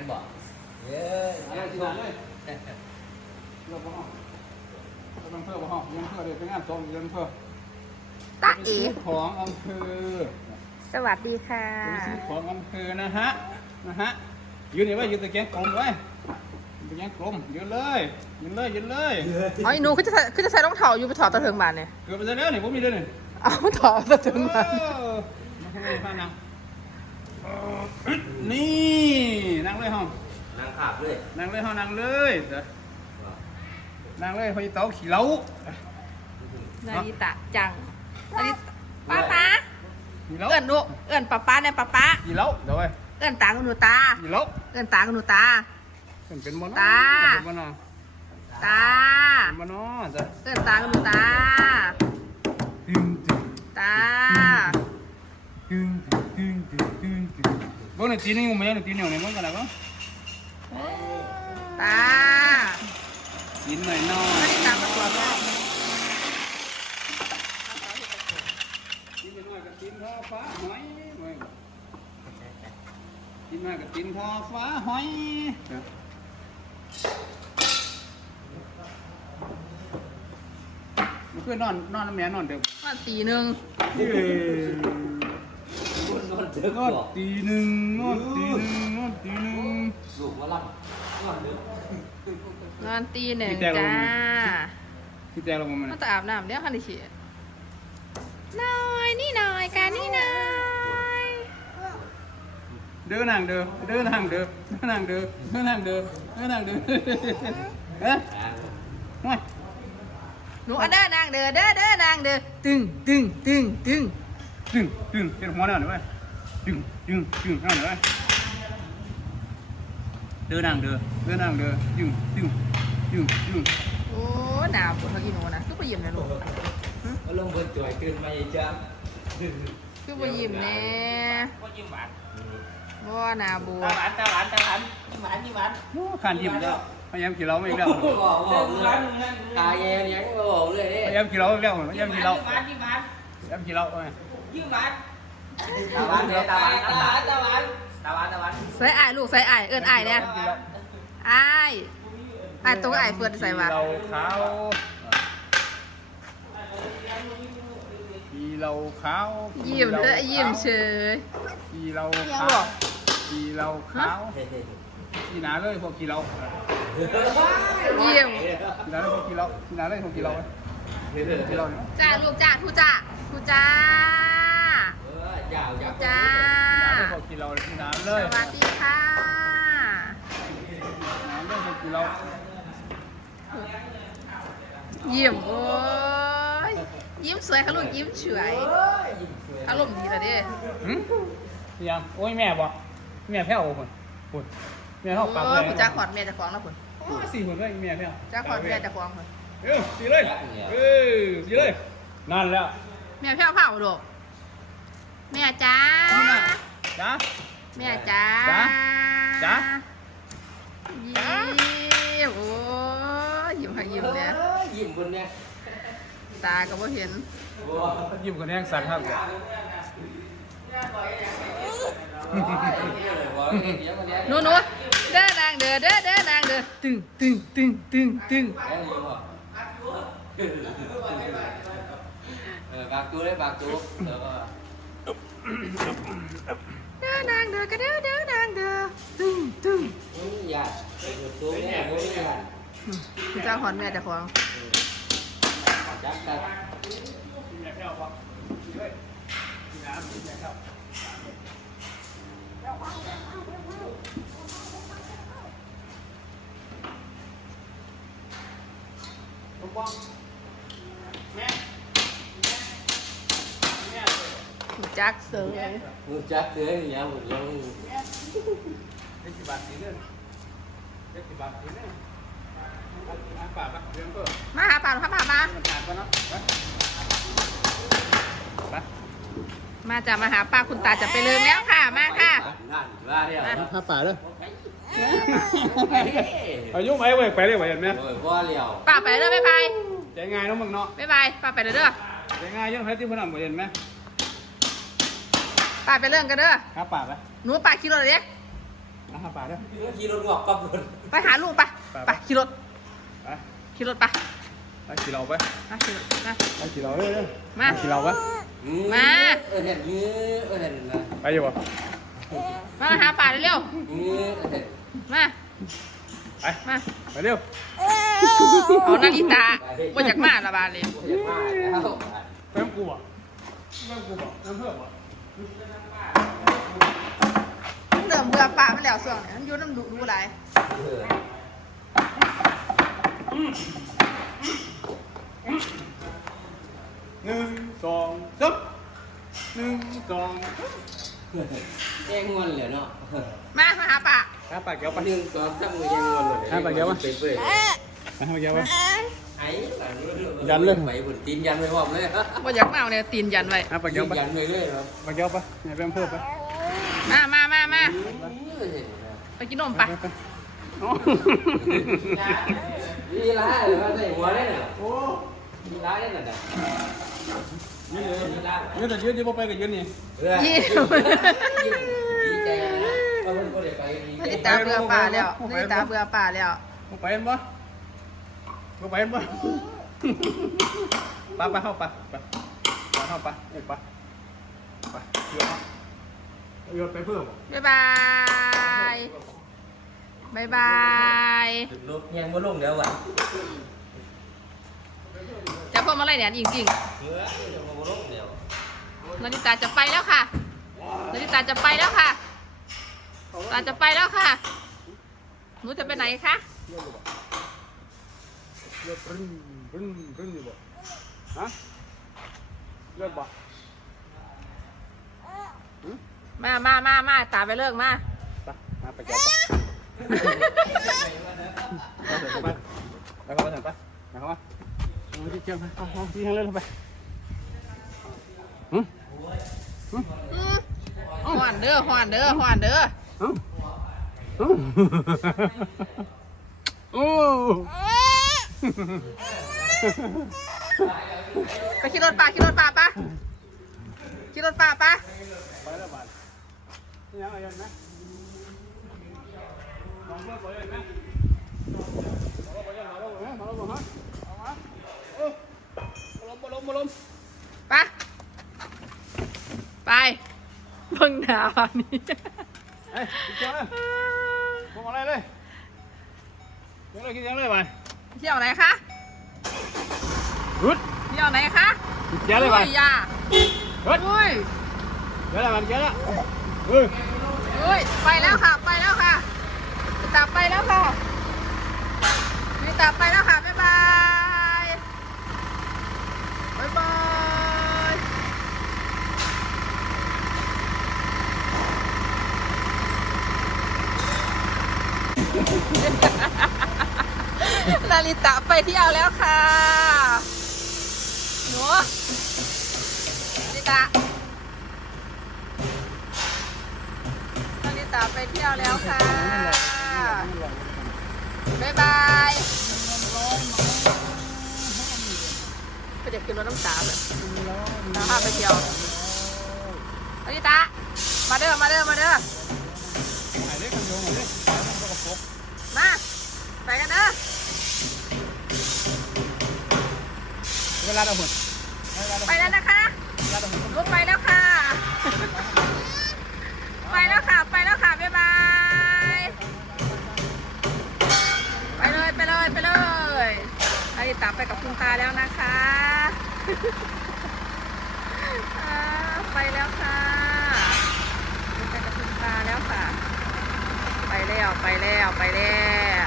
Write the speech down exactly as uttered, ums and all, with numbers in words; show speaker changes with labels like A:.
A: บอกเย้ยังชมเลยเราบ่ห้องเราต้องเพิ่มบ่ห้องยังเพิ่มเลยเป็นงานส่งยังเพิ่ม
B: ตาเอ๋
A: ของอำเภอ
B: สวัสดีค่ะ
A: เป็นซื้อของอำเภอนะฮะนะฮะยืนนี่ไว้ยืนตะแกรงกลมไว้ตะแกรงกลมยืนเลยยืนเลยยืนเลย
B: อ๋อหนูคือจะคือจะใส่รองเท้าอยู่ไปถอดตะเถิงมาเนี่ย
A: เกือบไปแล้วนี่ผมมีด้วยนี่
B: เอาถอดตะเถิงมา
A: มาข้างในพานังนี่นั่งเลยห้อง
C: นั่งขาบเลย
A: นั่งเลยห้องนั่งเลยนั่งเลยพอจะเต้าขี้เหล้า
B: นาฬิตะจังนาฬิป้าป้า
A: ขี้เหล้า
B: เอื้อนลูกเอื้อนป้าป้าเนี่ยป้าป้า
A: ขี้เหล้าเดี๋ยวไป
B: เอื้อนตากับหนูตา
A: ขี้เหล้า
B: เอื้อนตากับหนูตา
A: เป็นเป็นมโน
B: ตา
A: เป็นมโน
B: ตา
A: เป็นมโนจ้ะ
B: เอื้อนตากับหนูตา
A: ตึงตึง
B: ตา
A: ตึงตึงตึงตึงตึงบ่เนี่ยตีนี่กูไม่เอาตีนี่เนี่ยมันกันแล้วก็
B: ตา
A: กินหน่อยน้อ
B: นาฬิตะมาตรวจว่า
A: กินหน่อยกับกินทอฟ้าหอยกินหน่อยกับกินทอฟ้าหอยมันคือนอนนอนแล้วแม่นอนเดี๋ยว
B: ว่าตีหนึ่ง
C: นอนเดือด
A: นอนตีหนึ่งนอนตีหนึ่งนอนตีหนึ่ง
C: สูบมาลับนอนเดือด
B: นอนตีหนึ่งจ้า
A: พี่แจ๊เราบ่มัน
B: มันจะอาบน้ำเดี๋ยวคันดิฉีน้อยนี่น้อยกันนี่น้อย
A: เดินนั่งเดินเดินนั่งเดินเดินนั่งเดินเดินนั่งเดินเดินนั่งเดินเอ๊ะไม่
B: หนูอันเด้อนางเด้อเด้อเด้อนางเด้อตึงตึงตึงตึง
A: ตึงตึงเห็นหัวเนี่ยหน่อยไหมตึงตึงตึงนั่งหน่อยไหมเดินนั่งเดินเดินนั่งเดินตึงตึงตึงตึง
B: โอ้หนาวปวดท้องกินหนูนะคือไปยิ้มเลยลูก
C: ก็ลงบนจ่อยขึ้นมาอีกจ้า
B: คือไปยิ้มแน่
C: ว่ายิ้มหวาน
B: ว่าหนาบัว
C: ตาหวานตาหวานตาหวานยิ้มหวานยิ้มหวาน
A: ขันยิ้มแล้วพยายามขี่เราไม่แล้ว
C: บอกบอกเลยตาแย่เนี่ยก็บอกเลย
A: พยายามขี่เราไม่แล้วพยายามขี่เรา
C: ยิ้มหวานยิ้มหวาน
A: พยายามขี่เราเอ้ย
C: ยิ้มหวานตาหวานตาหวานตาหวานตาหวานตาหวานตาหวาน
B: ใส่ไอ้ลูกใส่ไอ้เอิ้นไอ้เนี่ยไอ้ไอ้ตัวไอ้เฟิร์นใส่มา
A: เราขาวขี่เราขาว
B: ยิ้มเถอะยิ้มเฉย
A: ขี่เราขาวขี่เราขาวขี่หนาเลยพวกขี่เรา
B: ยิ้ม
A: ขี่หนาเลยพวกขี่เราขี่หนาเลยพวกขี่เราขี่เรา
B: จ้าลูกจ้าทูจ้าทูจ้าจ้า
A: พวกขี่เราขี่หนาเลย
B: สวัสดีค่ะ
A: เรื่องพวกขี่เรา
B: ยิ้มโอ้ยยิ้มสวยค่ะลูกยิ้มเฉยอารมณ์ดีเลยดิ
A: หืมยังโอ้ยแม่บอกแม่แพ้วคนคนแม่เข้าปากเลย
B: คุณจ้าขอดแม่จะคล้องแล้วคุณ
A: สี่คนด้วยแม่แพ้ว
B: จ้าขอดแม่จะคล้องคุณ
A: เออสี่เลยเออสี่เลยนั่นแล้ว
B: แม่แพ้วเผาดูแม่จ้า
A: จ้า
B: แม่จ้า
A: จ้า
B: ยิ้มโอ้ยิ้มค่ะยิ้มเนี่ย
C: ยิ้มบนเนี่ย
B: ตาก็บ่เห็น
A: ยิ้มคนแห้งสั่นครับ
B: หนูหนูเด้อนางเด้อเด้อเด้อนางเด้อตึงตึงตึงตึงตึง
C: บากตัวเลยบากตัว
B: เด้อนางเด้อก็เด้อเด้อนางเด้อตึงตึง
C: อย่าตัวแม่ตัวแม่
B: คุณจ้าขอนแม่จะคล้อง
C: จับกัน
B: จักเสือ
C: มือจักเสืออย่างเงี้ยหมดยัง
A: เล็กสิบบาทสีเนี่ยเล็กสิบบาทสีเนี่ยมาป่าปะเรื่องก็
B: มาหาป่าหรือครับมามามาจะมาหาป้าคุณตาจะไปลืมแล้วค่ะมาค่ะ
C: นั่นว่าเดียว
A: หาป่าเลยอายุไหมเว้ยไปเลยไหวเห็นไหม
C: ว่าเดียว
B: ป้าไปเลยไม่ไป
A: ใจง่ายน้องมึงเนาะ
B: ไม่ไปป้าไปเลยเด้อ
A: ใจง่ายยังใครที่พนันไหวเห็นไหม
B: ป้าไปเรื่องกันเด้อ
A: หาป่าไป
B: หนูป้าคิดอะไรเนี่ย
A: อาหาป่าเด้อ
C: ขี่รถงอกกับรถ
B: ไปหาลุงไปไปขี่รถ
A: ไป
B: ขี่รถไป
A: ไปขี่เราไป
B: มาขี่รถมา
A: ไปขี่เราเด้อ
B: มา
A: ขี่เราไป
B: มา
C: เออเห็นยื้อเออเห็นนะ
A: ไปอยู่บ่
B: มาหาป่าเร็ว
C: ยื้อเห็น
B: ๆมา
A: ไป
B: มา
A: ไปเร็ว
B: เอานาฬิตาว่าจากมาละบาดเลย
C: โอ้ยมากแล้ว
A: แป้งกูบ่แป้งกูบ่น้ำเพื่อบ่
B: เริ่มเบื่อป่ามันแล้วส่วงนี้มันอยู่น้ำดุดูไร
C: เออ
A: หนึ่งสองสามหนึ่งสอง
C: แย่งงอนเลยเนาะ
B: มามาหาป่า
A: หาป่าเกี่ยวไป
C: หนึ่งสองสามมือแย่งงอนเลย
A: ให้ไปเดี๋ยววะ
C: เป็นเปื่อย
A: หาป่าเกี่ยวไป
C: ไอ้หลังรถ
A: ยันเลย
C: ไปบนตีนยันไปพร้อมเลย
B: ว่าจากมาเอาเนี่ยตีนยันไว้
A: หาป่าเกี่ยวไป
C: ยันไปเลยครับ
A: ป่าเกี่ยวไปอย่าแป้งเพิ่มไป
B: มามามามา
C: เออเห็นนะ
B: ไปกินนมไป
A: ไปโอ้
C: ลีลาหรือว่าใส่หัวได้เหรอโอ้ลีลาได้เหรอเนี่ย
A: ยืนเลย
C: ลีลา
A: ยืนแต่ยืนที่บ่ไปกับยืนนี่
C: เออยิ้มดีใจนะว่าเพิ่นบ่ได้ไปดี
B: นา
C: ใจ
B: ฬิตาเบื่อป่าแล้วนาฬิตาเบื่อป่าแล้ว
A: บ่ไปเห็นบ่บ่ไปเห็นบ่ไปไปเข้าไปไปไปเข้าไปเอ้ยไปไปเดี๋ยวเอาโยนไปเพิ่มบ่
B: บ๊ายบายบ๊ายบาย
C: ถึงลบยังบ่ลงแล้วว่ะ
B: จะพวงมาลัยเนี่ยจริง
C: เออยังบ่ลงแล้ว
B: ๆนาฬิตาจะไปแล้วค่ะนาฬิตาจะไปแล้วค่ะตาจะไปแล้วค่ะหนูจะไปไหนคะ
A: เลือดปรึ้นปรึ้นปรึ้นอยู่บ่ฮะเลือดบ่
B: มามามามาตาไปเลิกมา
A: ไปมาไปแก้วไปไปเข้ามาไปเข้ามาไปเข้ามาเอาที่เจียวไปเอาเอาที่ทางเล่นไปหืม
B: อืมหอนเด้อหอนเด้อหอนเด้อ
A: เอ้าเอ้าโอ้
B: ไปขี่รถป่าขี่รถป่าปะขี่รถป่าปะ
A: ไปแล้วบ้านนี่ยังไงยันไหมลองเพื่อนไปยันไหมมาลงไปยันมาลงไหมมาลงมาฮะเอามาเออมาลงมาลงมาลง
B: ปะไปเบิ่งหนาวอันนี้
A: เฮ้ยกินเจียวเลยพวกอะไรเลยเจียวเลยกินเจียวเลยไป
B: เที่ยวไหนคะ
A: รุด
B: เที่ยวไหนคะ
A: กินเจียวเลยไป
B: อุ้ยยา
A: รุด
B: อุ้ย
A: เจียวเลยมันเจียวเลยเฮ้ย
B: อุ้ยไปแล้วค่ะไปแล้วค่ะนิตาไปแล้วค่ะนิตาไปแล้วค่ะบ๊ายบายบ๊ายบายนาริตะไปเที่ยวแล้วค่ะหนูนาริตะนาริตะไปเที่ยวแล้วค่ะบ๊ายบายก็เดี๋ยวขึ้นรถน้ำตาแบบตาพาไปเที่ยวนาริตะมาเด้อมาเด้อมาเด้อ
A: หายเล็กกันโยงหายเล็กมันก็ปก
B: มาไปกันเด้อ
A: เวลาเราหมดเวลาเรา
B: ไปแล้วนะคะ
A: เวลาเราหมด
B: รถไปแล้วค่ะ ไปแล้วค่ะ ไปแล้วค่ะ บ๊ายบาย ไปเลย ไปเลย ไปเลยนาริตาไปกับคุณตาแล้วนะคะอ่าไปแล้วค่ะไปกับคุณตาแล้วค่ะ ไปแล้ว ไปแล้ว ไปแล้ว